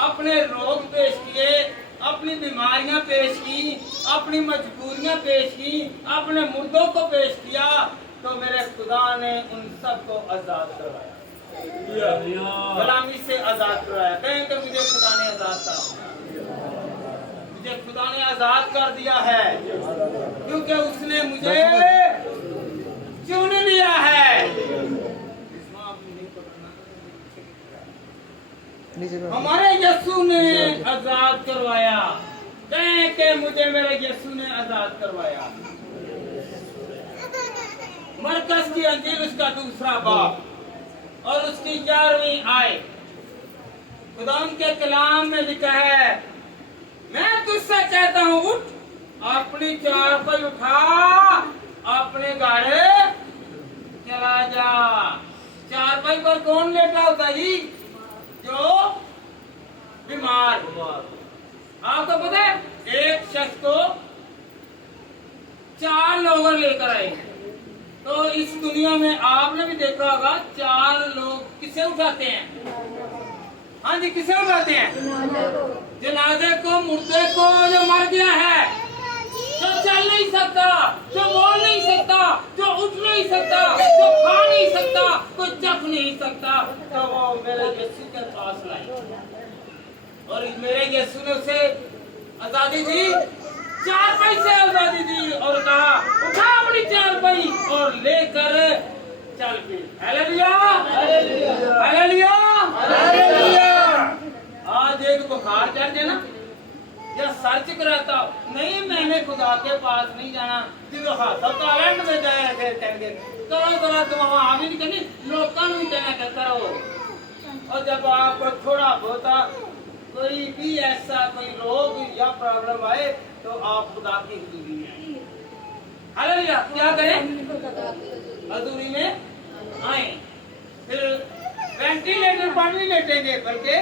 अपने रोग पेश किए, अपनी बीमारियां पेश की, अपनी मजबूरियां पेश की, अपने मुर्दों को पेश किया, तो मेरे खुदा ने उन सबको आजाद करवाया, गुलामी से आजाद करवाया। कहें कि मुझे खुदा ने आजाद करा, मुझे खुदा ने आजाद कर दिया है, क्योंकि उसने मुझे चुन लिया है। हमारे यीशु ने आजाद करवाया। कहें कि मुझे मेरे यीशु ने आजाद करवाया। मरकज की अंजील उसका दूसरा बाब और उसकी 11वीं आयत, खुदा के कलाम में लिखा है, मैं तुझसे कहता हूँ उठ, अपनी चारपाई उठा, अपने गाड़े चला जा। चारपाई पर कौन लेटा होता जी? जो कुमार। आपको पता है एक शख्स को 4 लोग लेकर आए। तो इस दुनिया में आपने भी देखा होगा 4 लोग किसे उठाते हैं? हाँ जी, किसे उठाते हैं? जनाजे को, मुर्दे को, जो मर गया है, जो चल नहीं सकता, जो बोल नहीं सकता, जो उठ नहीं सकता, जो खा नहीं सकता, कोई चख नहीं सकता, तो वो मेरे यीशु के पास लाई और मेरे यीशु ने उसे आजादी दी, 4 पैसे आजादी दी और कहा उठा अपनी 4 पाई और लेकर चल फिर। Hallelujah, hallelujah, hallelujah. आज एक बुखार चढ़ जाए ना या सर्च कराता नहीं, मैंने खुदा के पास नहीं जाना, जो हस्पताल में जाया करो करो तुम वहां भी नहीं करनी, लोगों भी कहना करो। और जब आपको थोड़ा बहुत कोई भी ऐसा कोई रोग या प्रॉब्लम आए तो आप खुदा की हजूरी में आए। हालेलुया, क्या करें? हजूरी में आए। फिर वेंटिलेटर पर नहीं लेटेंगे बल्कि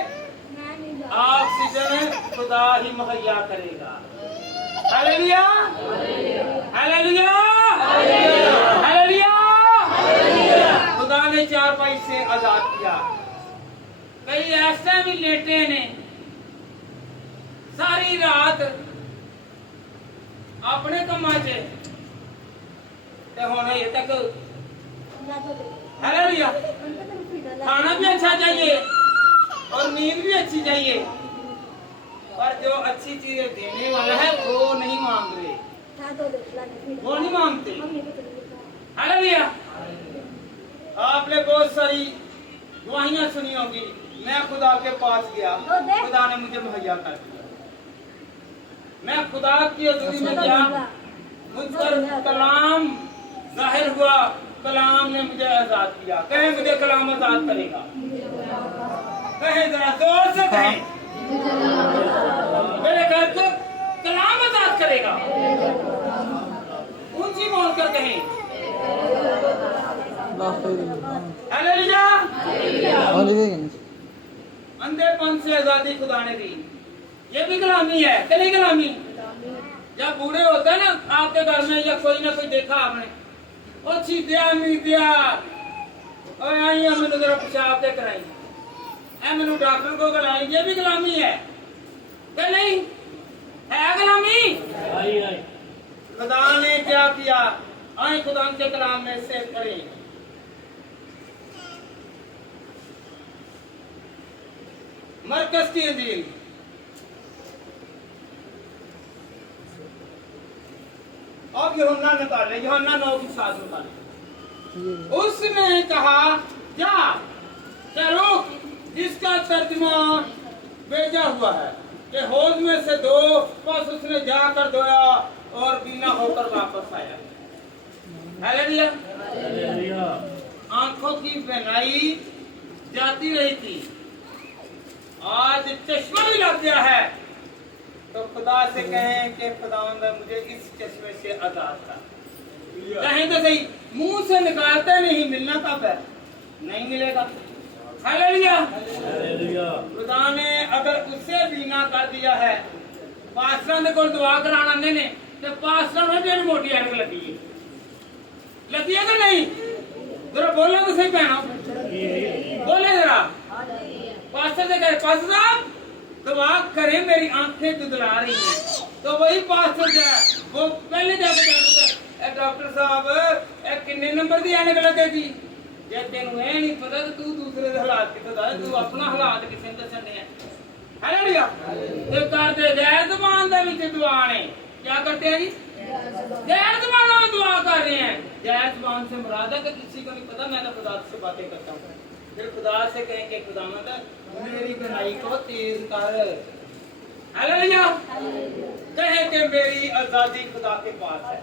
ऑक्सीजन खुदा ही मुहैया करेगा। Hallelujah, hallelujah, hallelujah. खुदा ने 4 पाई से आजाद किया। कई ऐसे भी लेटे ने सारी रात अपने कमा च होने तक। हालेलुया, खाना भी अच्छा चाहिए और नींद भी अच्छी चाहिए, पर जो अच्छी चीजें देने वाला है वो नहीं मांग रहे, वो नहीं मांगते। हालेलुया, आपने बहुत सारी गवाहियां सुनी होगी, मैं खुदा के पास गया, खुदा ने मुझे मुहैया कर दिया। मैं खुदा की हजूरी में गया, मुझ पर कलाम जाहिर हुआ, कलाम ने मुझे आजाद किया। कहे मुझे कलाम आजाद करेगा, कहे जरा जोर से कहे मेरे घर को कलाम आजाद करेगा। ऊंची बोलकर कहे हालेलुया। अंधेपन से आजादी खुदा ने दी, ये भी गुलामी है कि नहीं? गुलामी जब बूढ़े होते हैं ना आपके घर में या कोई ना कोई देखा आपने, और छीदिया मीदिया और आई मैंने जरा पेशाब ते कराई, मैंने डॉक्टर को गलाई, ये भी गुलामी है कि नहीं? है गुलामी। खुदा ने क्या किया? आए खुदा के कलाम में से पढ़े, मरकज की इंजील अब यूहन्ना निकाले, यूहन्ना 9:7 निकाले। उसने कहा जा चलो, जिसका तर्जुमा भेजा हुआ है कि हौज में से 2 बस उसने जाकर धोया और बीना होकर वापस आया। हालेलुया। आंखों की बीनाई जाती रही थी, आज चश्मा भी लग गया है, तो खुदा से कहें कि खुदावंद मुझे इस चश्मे से आजाद कर। कहें तो सही, मुंह से निकालते नहीं, मिलना कब है? नहीं मिलेगा। हालेलुया। खुदा ने अगर उसे बीना कर दिया है, पास्टर को दुआ कराना ने तो पास्टर में भी मोटी ऐनक लगी है, लगी है कि नहीं? जरा बोलो तो सही पहना, बोले जरा। पास्टर से कहे पास्टर साहब दुआ करें, मेरी आंखें दुदला रही हैं, तो वही पास्टर जो है वो पहले जाकर डॉक्टर साहब किन्ने नंबर की ऐनक लगेगी? जे तेन नहीं पता तो तू दूसरे के हालात कितने दस, तू अपना हालात किसी दसने है। हालेलुया। तो करते गैर ज़बान दे विच दुआ ने क्या करते हैं जी? गैर ज़बान में दुआ कर रहे हैं। गैर ज़बान से मुराद है कि किसी को नहीं पता, मैं तो खुदा से बातें करता हूँ। फिर खुदा से कहेंगे खुदावंद मेरी गनाई को तेज कर। हालेलुया। कहे कि मेरी आजादी खुदा के पास है,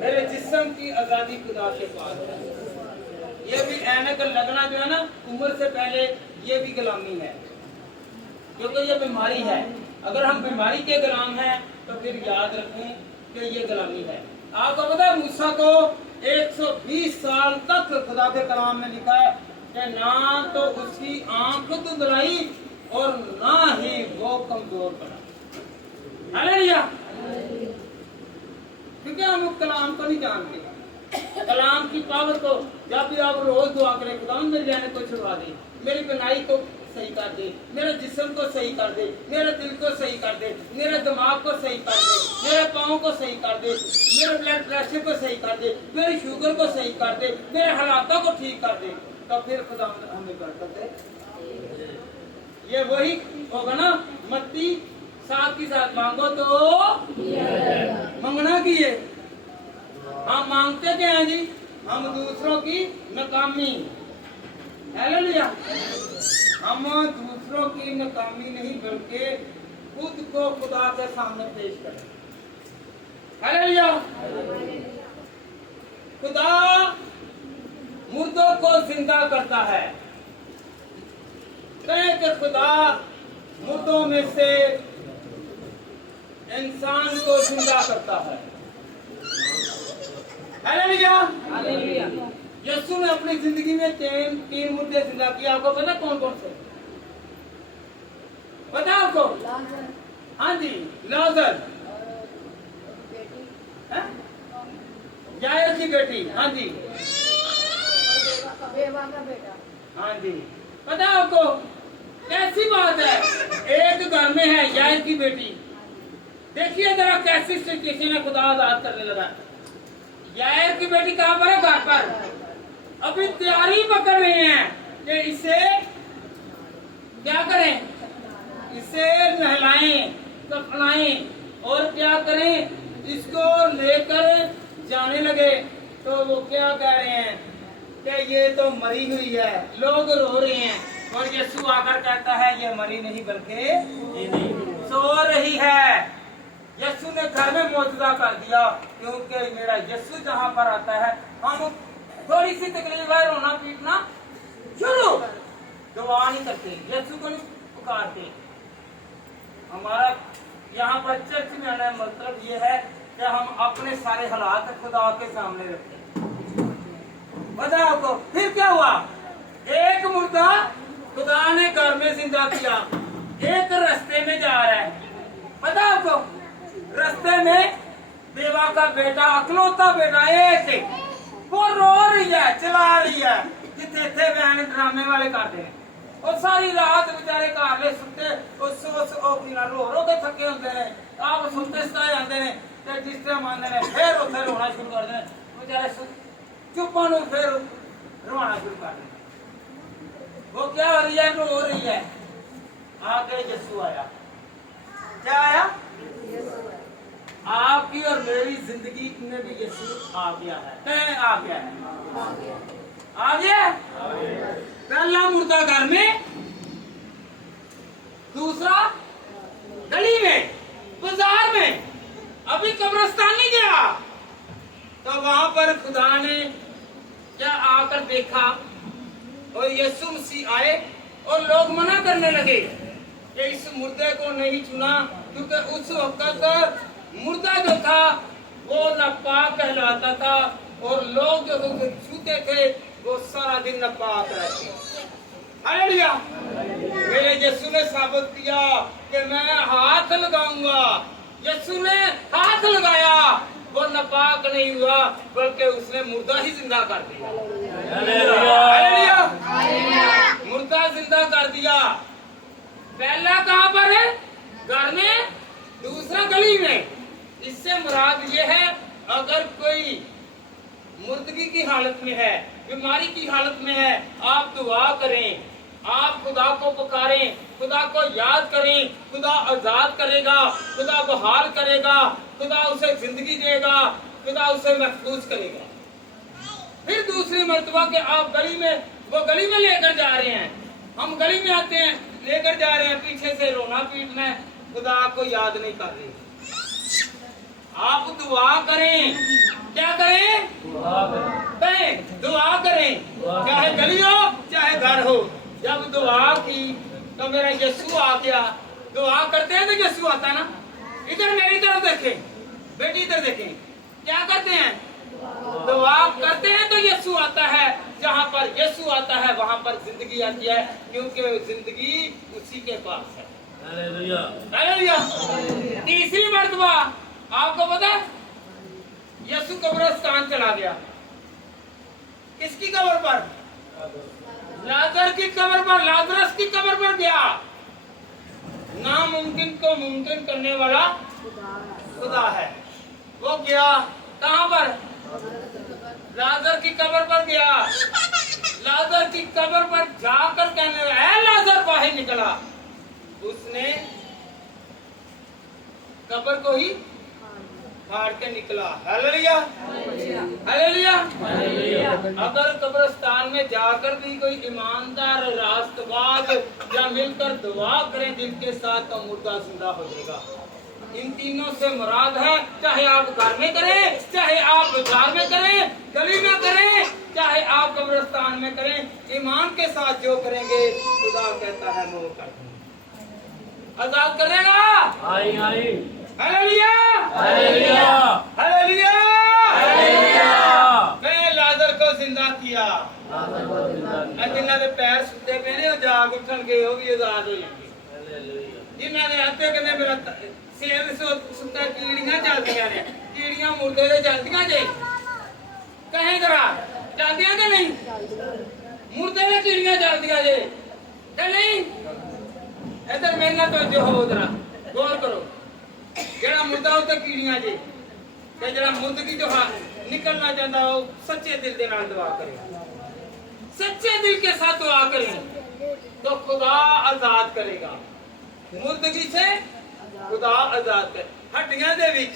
मेरे जिस्म की आजादी खुदा के पास है। ये भी ऐनक लगना जो है ना उम्र से पहले, ये भी गुलामी है, क्योंकि ये बीमारी है। अगर हम बीमारी के गुलाम हैं तो फिर याद रखें कि ये गुलामी है। आपको पता है मूसा को 120 साल तक खुदा के कलाम में लिखा है कि ना तो उसकी आंख धुंधलाई और ना ही वो कमजोर पड़ा। हालेलुया। क्योंकि हम कलाम को नहीं जानते, कलाम की पावर को। जब भी आप रोज दुआ करें, खुदा मेरे रहने को छुड़वा दे, मेरी बनाई को सही कर दे, मेरे जिस्म को सही कर दे, मेरे दिल को सही कर दे, मेरे दिमाग को सही कर दे, मेरे पाँव को सही कर दे, मेरे ब्लड प्रेशर को सही कर दे, मेरी शुगर को सही कर दे, मेरे हालातों को ठीक कर दे, तो फिर खुदा हमें बरकत दे। ये वही होगा ना, मत्ती 7 की 7 मांगो तो मंगना की है। हम मांगते क्या हैं जी? हम दूसरों की नाकामी। हालेलुया। हम दूसरों की नाकामी नहीं बल्कि खुद को खुदा के सामने पेश करें। हालेलुया। खुदा मुर्दों को जिंदा करता है। कहे कि खुदा मुर्दों में से इंसान को जिंदा करता है। हालेलुया। यीशु ने अपनी जिंदगी में तीन मुर्दे जिंदा किए। आपको पता कौन कौन से? पता आपको? हाँ जी, लाजर, यायर की बेटी, हाँ जी, हाँ जी, पता आपको? कैसी बात है, एक घर में है यायर की बेटी। देखिए जरा कैसी सिचुएशन है, खुदा आजाद करने लगा। यायर की बेटी कहाँ पर है? घर पर। अभी तैयारी पकड़ रहे हैं कि इसे क्या करें, इसे नहलाएं, कफनाएं और क्या करें, इसको लेकर जाने लगे। तो वो क्या कह रहे हैं कि ये तो मरी हुई है। लोग रो रहे हैं और यीशु आकर कहता है ये मरी नहीं बल्कि सो रही है। यीशु ने घर में मौजूदा कर दिया, क्योंकि मेरा यीशु जहाँ पर आता है हम थोड़ी सी तकलीफ है, रोना पीटना शुरू, दुआ नहीं करते, यीशु को नहीं पुकारते। हमारा यहाँ पर चर्च में आने का मतलब ये है कि हम अपने सारे हालात खुदा के सामने रखें। बताओ आपको फिर क्या हुआ? एक मुर्दा खुदा ने घर में जिंदा किया, एक रास्ते में जा रहा है। पता आपको? रास्ते में बेवा का बेटा, अकलौता बेटा एक, वो रो रही है, चला रही है, जिथे थे बहन ड्रामे वाले करते हैं। और सारी रात बेचारे घर ले सुते, रो रो के थके होंगे ने, आप सुनते सताए जाते हैं, ते जिस तरह मानते हैं फिर उसे रोना शुरू कर दें। बेचारे चुप्पा नु फिर रोना शुरू कर दें। वो क्या हो रही है? रो रही है। आगे यीशु आया। क्या आया? आपकी और मेरी जिंदगी में भी यीशु आ गया है। आ गया है, आ गया। पहला मुर्दा घर में, दूसरा गली में, बाजार में, अभी कब्रिस्तान नहीं गया। तो वहां पर खुदा ने क्या आकर देखा और यीशु मसीह आए और लोग मना करने लगे कि इस मुर्दे को नहीं चुना, क्योंकि उस वक्त मुर्दा जो था वो नापाक कहलाता था और लोग जो छूते थे वो सारा दिन नापाक रहते। हालेलुया। मेरे यीशु ने साबित किया कि मैं हाथ लगाऊंगा। यीशु ने हाथ लगाया, वो नापाक नहीं हुआ बल्कि उसने मुर्दा ही जिंदा कर दिया। हालेलुया। मुर्दा जिंदा कर दिया। पहला कहाँ पर है? घर में, दूसरा गली में। इससे मुराद ये है, अगर कोई मुर्दगी की हालत में है, बीमारी की हालत में है, आप दुआ करें, आप खुदा को पुकारें, खुदा को याद करें, खुदा आजाद करेगा, खुदा बहाल करेगा, खुदा उसे जिंदगी देगा, खुदा उसे महफूज करेगा। फिर दूसरी मर्तबा के आप गली में, वो गली में लेकर जा रहे हैं, हम गली में आते हैं, लेकर जा रहे हैं, पीछे से रोना पीटना है, खुदा को याद नहीं कर रहे। आप दुआ करें। क्या करें? दुआ करें, चाहे गली हो चाहे घर हो। जब दुआ की तो मेरा यीशु आ गया। दुआ करते हैं तो यीशु आता ना। इधर मेरी तरफ देखें, बेटी इधर देखें, क्या करते हैं? दुआ करते हैं तो यीशु आता है। जहाँ पर यीशु आता है वहाँ पर जिंदगी आती है, क्योंकि जिंदगी उसी के पास है। हालेलुया। हालेलुया। तीसरी मर्तबा आपको पता है यीशु कब्रिस्तान चला गया। किसकी कब्र पर? लाजर की कब्र पर, लाजरस की कब्र पर गया। नामुमकिन को मुमकिन करने वाला खुदा है। वो गया कहां पर? लाजर की कब्र पर गया। लाजर की कब्र पर जाकर कहने लगा, है लाजर बाहर निकला। उसने कब्र को ही फाड़ के निकला। हालेलुया। हालेलुया। अगर कब्रिस्तान में जाकर भी कोई ईमानदार रास्तबाज या मिलकर दुआ करें दिल के साथ, तो मुर्दा जिंदा हो जाएगा। इन तीनों से मुराद है, चाहे आप घर में करें, चाहे आप बाजार में करें, गली में करें, चाहे आप कब्रिस्तान में करें, ईमान के साथ जो करेंगे खुदा कहता है वो कर आजाद करेगा। आई आई। हालेलुया। हालेलुया। हालेलुया। हालेलुया। मैं लाजर को जिंदा किया। लाजर को जिंदा किया। जिन्होंने पैर सुते पे ने जाग उठणगे वो भी आजाद हो जाएंगे। हालेलुया। जिन्होंने आते कने मेरा सिर सुता कीड़ियां चलदियां ने, कीड़ियां मुर्दे दे चलदियां जे कहीं जरा चलदियां कि नहीं? मुर्दे दे कीड़ियां चलदियां जे कि नहीं? इधर मेरे नाल तो जो हो जरा गौर करो। जेड़ा मुर्दा होता कीड़ियां जे ते जेड़ा मुर्दगी जो निकलना चाहता हो सच्चे दिल दे नाल दुआ करे, सच्चे दिल के साथ दुआ करे तो खुदा आजाद करेगा। मुर्दगी से खुदा आजाद करे। हड्डियां दे विच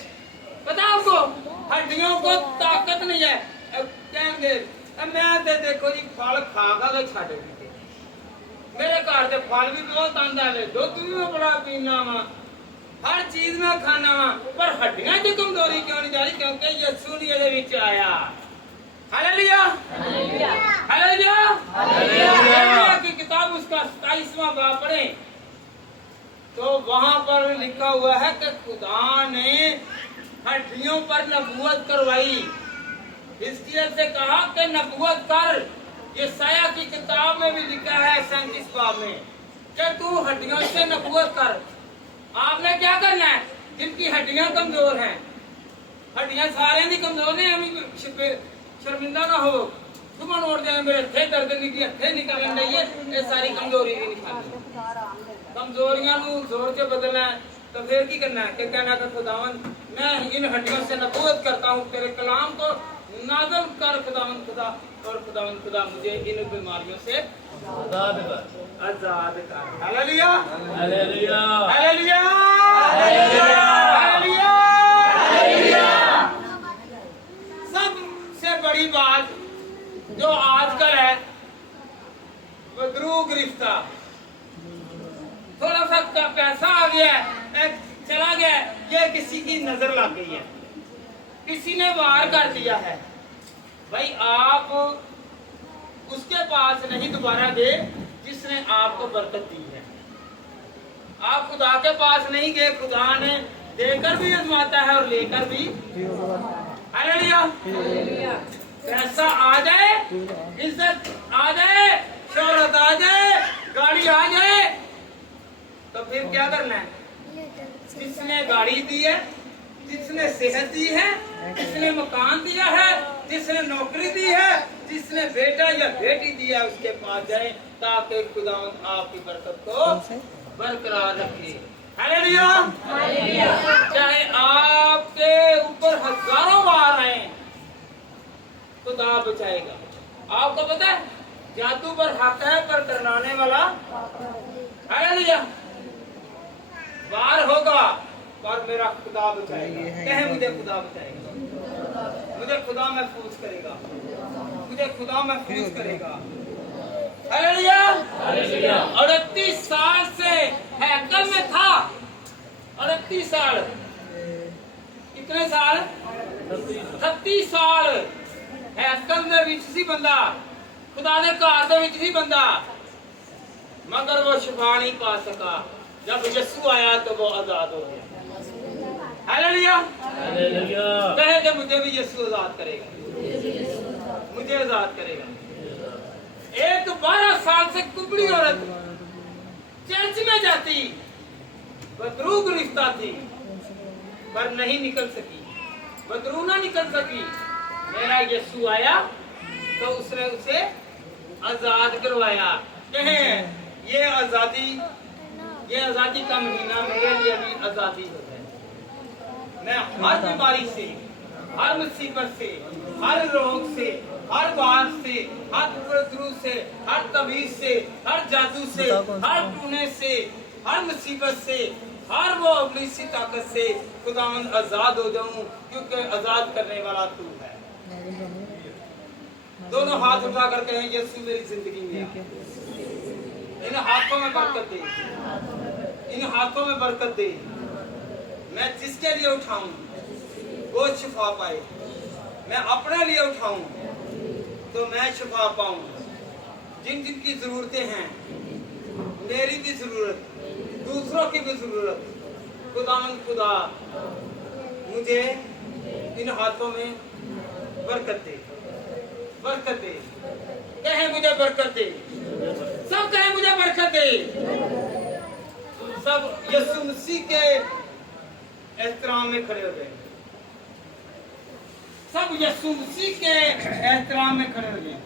पता आपको हड्डियों को ताकत नहीं है। कहेंगे मैं ते देखो जी फल खा तो छड़ दिते, मेरे घर के फल भी बहुत आंदा है, दुध भी मैं बड़ा पीना वा, हर चीज में खाना वा, पर हड्डियां की कमजोरी क्यों नहीं जा रही? क्योंकि यीशु ने ये विच आया। हालेलुया। हालेलुया। हालेलुया। हालेलुया की किताब उसका 27वां बाब पढ़े तो वहां पर लिखा हुआ है कि खुदा ने हड्डियों पर नबूवत करवाई। हिजकिय्याह से कहा कि नबूवत कर। ये साया की किताब में भी लिखा है 37 बाब में कि तू हड्डियों से नबूवत कर। आपने क्या करना है? जिनकी हड्डियां कमजोर हैं, हड्डियां सारे दी कमजोर ने, हम शर्मिंदा ना हो। सुबह उठ जाए मेरे थे दर्द निकली थे निकल रही है, ये सारी कमजोरी भी निकाल। कमजोरियां जोर से बदलना है तो फिर की करना है? क्या कहना कि खुदावन मैं इन हड्डियों से नबूवत करता हूँ, तेरे कलाम को नाज़िल कर खुदावन खुदा, और खुदावन खुदा मुझे इन बीमारियों से आजाद कर। आजाद कर। Hallelujah. Hallelujah. Hallelujah. Hallelujah. Hallelujah. Hallelujah. सबसे बड़ी बात जो आजकल है वो द्रू गिरफ्ता, थोड़ा सा पैसा आ गया है, चला गया, ये किसी की नजर लग गई है, किसी ने वार कर दिया है। भाई आप उसके पास नहीं दोबारा दे जिसने आपको बरकत दी है। आप खुदा के पास नहीं गए, खुदा ने देकर भी आजमाता है और लेकर भी। हालेलुया। पैसा आ जाए, इज्जत आ जाए, शोहरत आ जाए, गाड़ी आ जाए, तो फिर क्या करना है? जिसने गाड़ी दी है, जिसने सेहत दी है, जिसने मकान दिया है, जिसने नौकरी दी है, जिसने बेटा या बेटी दिया है, उसके पास जाए ताकि खुदा आपकी बरकत को बरकरार रखे। हालेलुया। चाहे आपके ऊपर हजारों वार आए, खुदा बचाएगा। आपको पता है जादू पर हक है पर करनाने वाला। हालेलुया। वार होगा पर मेरा खुदा बचाएगा। कहे मुझे खुदा बचाएगा, मुझे खुदा महफूज करेगा, मुझे खुदा महफूज करेगा। हालेलुया। हालेलुया। 38 साल से हैकल में था। 38 साल। कितने साल? 38 साल हैकल दे विच सी बंदा, खुदा दे घर दे विच सी बंदा, मगर वो शिफा नहीं पा सका। जब यीशु आया तो वो आजाद हो गया। हालेलुया। हालेलुया। कहे कि मुझे भी यीशु आजाद करेगा, मुझे आजाद करेगा। एक 12 साल से कुबड़ी औरत चल सच में जाती, बदरू गिरफ्ता थी पर नहीं निकल सकी, बदरू ना निकल सकी। मेरा यीशु आया तो उसने उसे आजाद करवाया। कहें ये आजादी का महीना मेरे लिए भी आजादी है। मैं हर बीमारी से, हर मुसीबत से, हर रोग से, हर बात से, हर उपद्रव से, हर तबीज से, हर जादू से, हर टूने से, हर मुसीबत से, हर वो इब्लीसी ताकत से खुदावंद आजाद हो जाऊं, क्योंकि आजाद करने वाला तू है। दोनों हाथ उठाकर कहें यीशु मेरी जिंदगी में, इन हाथों में बरकत दे, इन हाथों में बरकत दे। मैं जिसके लिए उठाऊं वो शिफा पाए, मैं अपने लिए उठाऊं तो मैं शिफा पाऊं। जिन जिन की जरूरतें हैं, मेरी भी जरूरत, दूसरों की भी जरूरत, खुदावंद खुदा मुझे इन हाथों में बरकत दे, बरकत दे। कहे मुझे बरकत दे, सब कहे मुझे बरकत दे। सब यीशु मसीह के एहतराम में खड़े हो गए, सब यीशु मसीह के एहतराम में खड़े हो गए।